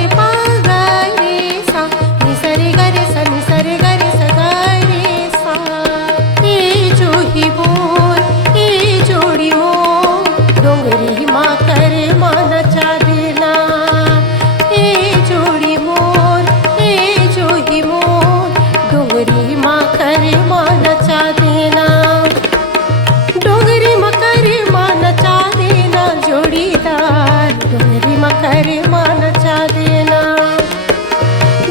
रे पा गा रे सा नि सा रे गा रे सा नि सा रे गा रे सा गा रे सा। ये जो ही बोल ये जोड़ी मोर डोंगरी माँ करे माँ नचा देना। ये जोड़ी मोर ये जो ही मोर डोंगरी माँ करे माँ नचा देना। डोंगरी माँ करे माँ नचा देना जोड़ीदार डोंगरी माँ करे माँ नचा देना।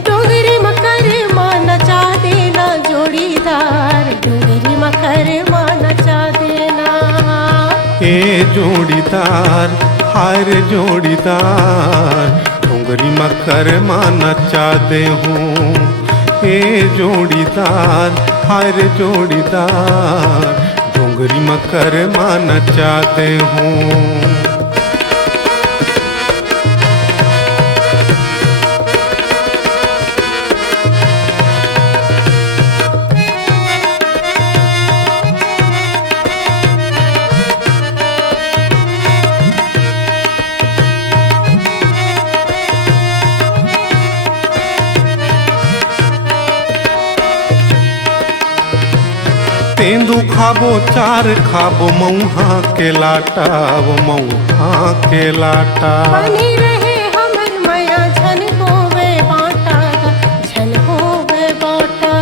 डोंगरी माँ करे माँ नचा देना जोड़ीदार डोंगरी माँ करे माँ नचा देना। ए जोड़ीदार हाय रे जोड़ीदार डोंगरी माँ करे माँ नचा दे हूँ। ए जोड़ीदार हाय रे जोड़ीदार डोंगरी माँ करे माँ नचा दे हूँ। तेंदू खाबो चार खाबो मऊहा के लाटा वो मऊहा के लाटा। बनी रहे हमर माया झन होवे बाटा झन होवे बाटा।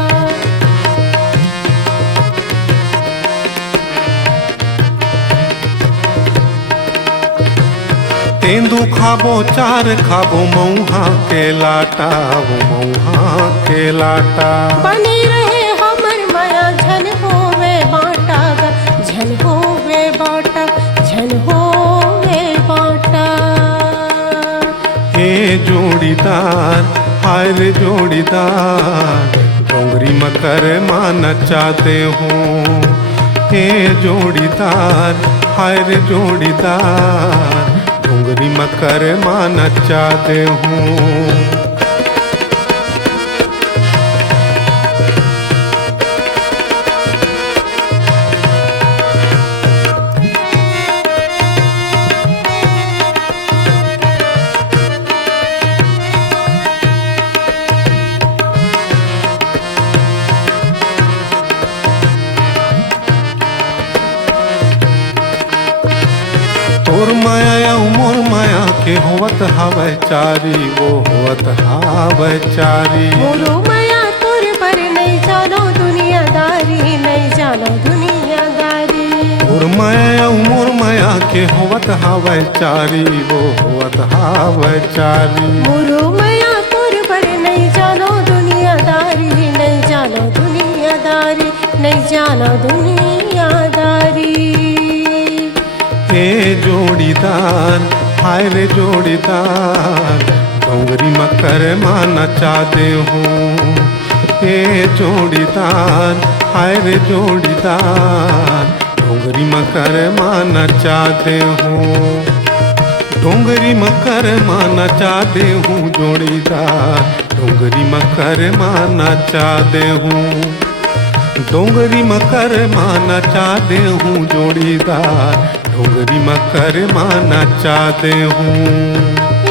तेंदू खाबो चार खाबो मऊहा के लाटा वो मऊहा के लाटा। बनी रहे हमर माया झन होवे बाटा झन होवे बाटा झन होवे बाटा। ए जोड़ीदार हाय रे जोड़ीदार डोंगरी माँ करे माँ नचाते हूँ। ए जोड़ीदार हाय रे जोड़ीदार डोंगरी माँ करे माँ नचाते हूँ। तोर माया मोर माया के होवत हावै चारी वो होवत हावै चारी। मोरो माया तोर पर नहीं जानो दुनियादारी नहीं जानो दुनियादारी। तोर माया मोर माया के होवत हावै चारी वो होवत हावै चारी। मोरो माया तोर पर नहीं जानो दुनियादारी नहीं जानो दुनियादारी नहीं जानो दुनियादारी। ए जोड़ीदार हाय रे जोड़ीदार डोंगरी माँ करे माँ नचाते हूँ। ए जोड़ीदार हाय रे जोड़ीदार डोंगरी माँ करे माँ नचाते हूँ। डोंगरी माँ करे माँ नचाते हूँ जोड़ीदार डोंगरी माँ करे माँ नचाते हूँ। डोंगरी माँ करे माँ नचाते हूँ जोड़ीदार डोंगरी माँ करे माँ नचाते हूँ।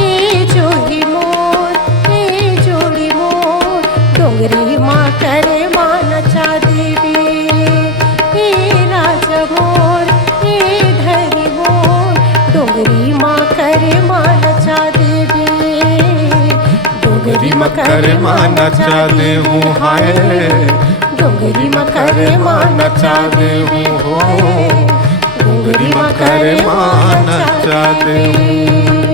ए जोड़ी मोर ए जोड़ी मोर डोंगरी माँ करे माँ नचा देवी। ए राजा मोर ए धरी मोर डोंगरी माँ करे माँ नचा देवी। डोंगरी माँ करे माँ नचा दे हूँ हाय डोंगरी माँ करे माँ नचा दे हूँ हो। डोंगरी माँ करे माँ नचाते हूँ।